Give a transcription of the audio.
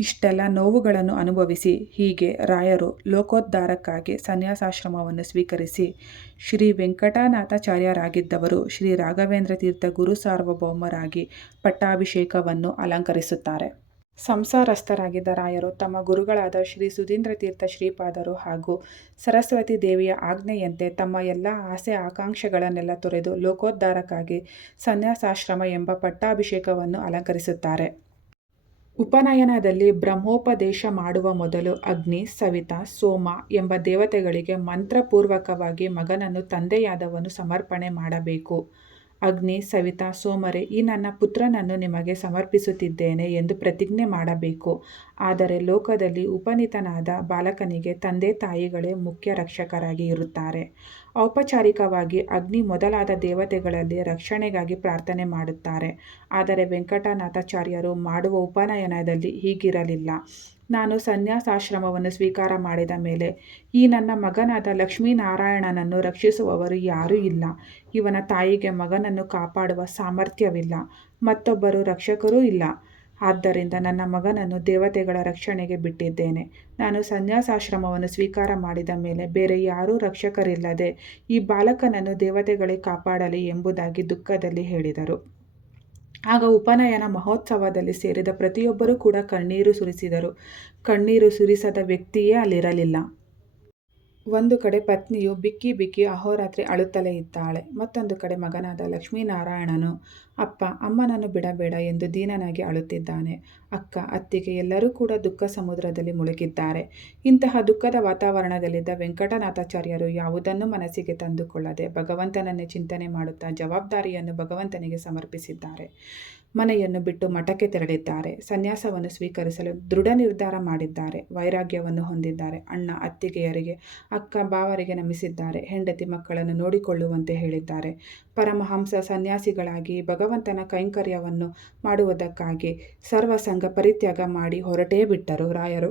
ಇಷ್ಟೆಲ್ಲ ನೋವುಗಳನ್ನು ಅನುಭವಿಸಿ, ಹೀಗೆ ರಾಯರು ಲೋಕೋದ್ಧಾರಕ್ಕಾಗಿ ಸನ್ಯಾಸಾಶ್ರಮವನ್ನು ಸ್ವೀಕರಿಸಿ ಶ್ರೀ ವೆಂಕಟನಾಥಾಚಾರ್ಯರಾಗಿದ್ದವರು ಶ್ರೀ ರಾಘವೇಂದ್ರ ತೀರ್ಥ ಗುರು ಸಾರ್ವಭೌಮರಾಗಿ ಪಟ್ಟಾಭಿಷೇಕವನ್ನು ಅಲಂಕರಿಸುತ್ತಾರೆ. ಸಂಸಾರಸ್ಥರಾಗಿದ್ದ ರಾಯರು ತಮ್ಮ ಗುರುಗಳಾದ ಶ್ರೀ ಸುಧೀಂದ್ರ ತೀರ್ಥ ಶ್ರೀಪಾದರು ಹಾಗೂ ಸರಸ್ವತಿ ದೇವಿಯ ಆಜ್ಞೆಯಂತೆ ತಮ್ಮ ಎಲ್ಲ ಆಸೆ ಆಕಾಂಕ್ಷೆಗಳನ್ನೆಲ್ಲ ತೊರೆದು ಲೋಕೋದ್ಧಾರಕ್ಕಾಗಿ ಸನ್ಯಾಸಾಶ್ರಮ ಎಂಬ ಪಟ್ಟಾಭಿಷೇಕವನ್ನು ಅಲಂಕರಿಸುತ್ತಾರೆ. ಉಪನಯನದಲ್ಲಿ ಬ್ರಹ್ಮೋಪದೇಶ ಮಾಡುವ ಮೊದಲು ಅಗ್ನಿ, ಸವಿತ, ಸೋಮ ಎಂಬ ದೇವತೆಗಳಿಗೆ ಮಂತ್ರಪೂರ್ವಕವಾಗಿ ಮಗನನ್ನು ತಂದೆಯಾದವನು ಸಮರ್ಪಣೆ ಮಾಡಬೇಕು. ಅಗ್ನಿ, ಸವಿತಾ ಸೋಮರೆ ಈ ನನ್ನ ಪುತ್ರನನ್ನು ನಿಮಗೆ ಸಮರ್ಪಿಸುತ್ತಿದ್ದೇನೆ ಎಂದು ಪ್ರತಿಜ್ಞೆ ಮಾಡಬೇಕು. ಆದರೆ ಲೋಕದಲ್ಲಿ ಉಪನೀತನಾದ ಬಾಲಕನಿಗೆ ತಂದೆ-ತಾಯಿಗಳೇ ಮುಖ್ಯ ರಕ್ಷಕರಾಗಿ ಇರುತ್ತಾರೆ. ಔಪಚಾರಿಕವಾಗಿ ಅಗ್ನಿ ಮೊದಲಾದ ದೇವತೆಗಳಲ್ಲಿ ರಕ್ಷಣೆಗಾಗಿ ಪ್ರಾರ್ಥನೆ ಮಾಡುತ್ತಾರೆ. ಆದರೆ ವೆಂಕಟನಾಥಾಚಾರ್ಯರು ಮಾಡುವ ಉಪನಯನದಲ್ಲಿ ಹೀಗಿರಲಿಲ್ಲ. ನಾನು ಸನ್ಯಾಸಾಶ್ರಮವನ್ನು ಸ್ವೀಕಾರ ಮಾಡಿದ ಮೇಲೆ ಈ ನನ್ನ ಮಗನಾದ ಲಕ್ಷ್ಮೀನಾರಾಯಣನನ್ನು ರಕ್ಷಿಸುವವರು ಯಾರೂ ಇಲ್ಲ. ಇವನ ತಾಯಿಗೆ ಮಗನನ್ನು ಕಾಪಾಡುವ ಸಾಮರ್ಥ್ಯವಿಲ್ಲ. ಮತ್ತೊಬ್ಬರು ರಕ್ಷಕರೂ ಇಲ್ಲ. ಆದ್ದರಿಂದ ನನ್ನ ಮಗನನ್ನು ದೇವತೆಗಳ ರಕ್ಷಣೆಗೆ ಬಿಟ್ಟಿದ್ದೇನೆ. ನಾನು ಸನ್ಯಾಸಾಶ್ರಮವನ್ನು ಸ್ವೀಕಾರ ಮಾಡಿದ ಮೇಲೆ ಬೇರೆ ಯಾರೂ ರಕ್ಷಕರಿಲ್ಲದೆ ಈ ಬಾಲಕನನ್ನು ದೇವತೆಗಳೇ ಕಾಪಾಡಲಿ ಎಂಬುದಾಗಿ ದುಃಖದಲ್ಲಿ ಹೇಳಿದರು. ಆಗ ಉಪನಯನ ಮಹೋತ್ಸವದಲ್ಲಿ ಸೇರಿದ ಪ್ರತಿಯೊಬ್ಬರೂ ಕೂಡ ಕಣ್ಣೀರು ಸುರಿಸಿದರು. ಕಣ್ಣೀರು ಸುರಿಸದ ವ್ಯಕ್ತಿಯೇ ಅಲ್ಲಿರಲಿಲ್ಲ. ಒಂದು ಕಡೆ ಪತ್ನಿಯು ಬಿಕ್ಕಿ ಬಿಕ್ಕಿ ಅಹೋರಾತ್ರಿ ಅಳುತ್ತಲೇ ಇದ್ದಾಳೆ. ಮತ್ತೊಂದು ಕಡೆ ಮಗನಾದ ಲಕ್ಷ್ಮೀನಾರಾಯಣನು ಅಪ್ಪ, ಅಮ್ಮನನ್ನು ಬಿಡಬೇಡ ಎಂದು ದೀನನಾಗಿ ಅಳುತ್ತಿದ್ದಾನೆ. ಅಕ್ಕ, ಅತ್ತಿಗೆ ಎಲ್ಲರೂ ಕೂಡ ದುಃಖ ಸಮುದ್ರದಲ್ಲಿ ಮುಳುಗಿದ್ದಾರೆ. ಇಂತಹ ದುಃಖದ ವಾತಾವರಣದಲ್ಲಿದ್ದ ವೆಂಕಟನಾಥಾಚಾರ್ಯರು ಯಾವುದನ್ನು ಮನಸ್ಸಿಗೆ ತಂದುಕೊಳ್ಳದೆ ಭಗವಂತನನ್ನೇ ಚಿಂತನೆ ಮಾಡುತ್ತಾ ಜವಾಬ್ದಾರಿಯನ್ನು ಭಗವಂತನಿಗೆ ಸಮರ್ಪಿಸಿದ್ದಾರೆ. ಮನೆಯನ್ನು ಬಿಟ್ಟು ಮಠಕ್ಕೆ ತೆರಳಿದ್ದಾರೆ. ಸನ್ಯಾಸವನ್ನು ಸ್ವೀಕರಿಸಲು ದೃಢ ನಿರ್ಧಾರ ಮಾಡಿದ್ದಾರೆ. ವೈರಾಗ್ಯವನ್ನು ಹೊಂದಿದ್ದಾರೆ. ಅಣ್ಣ ಅತ್ತಿಗೆಯರಿಗೆ, ಅಕ್ಕ ಬಾವರಿಗೆ ನಮಿಸಿದ್ದಾರೆ. ಹೆಂಡತಿ ಮಕ್ಕಳನ್ನು ನೋಡಿಕೊಳ್ಳುವಂತೆ ಹೇಳಿದ್ದಾರೆ. ಪರಮಹಂಸ ಸನ್ಯಾಸಿಗಳಾಗಿ ಭಗವಂತನ ಕೈಂಕರ್ಯವನ್ನು ಮಾಡುವುದಕ್ಕಾಗಿ ಸರ್ವಸಂಗ ಪರಿತ್ಯಾಗ ಮಾಡಿ ಹೊರಟೇ ಬಿಟ್ಟರು. ರಾಯರು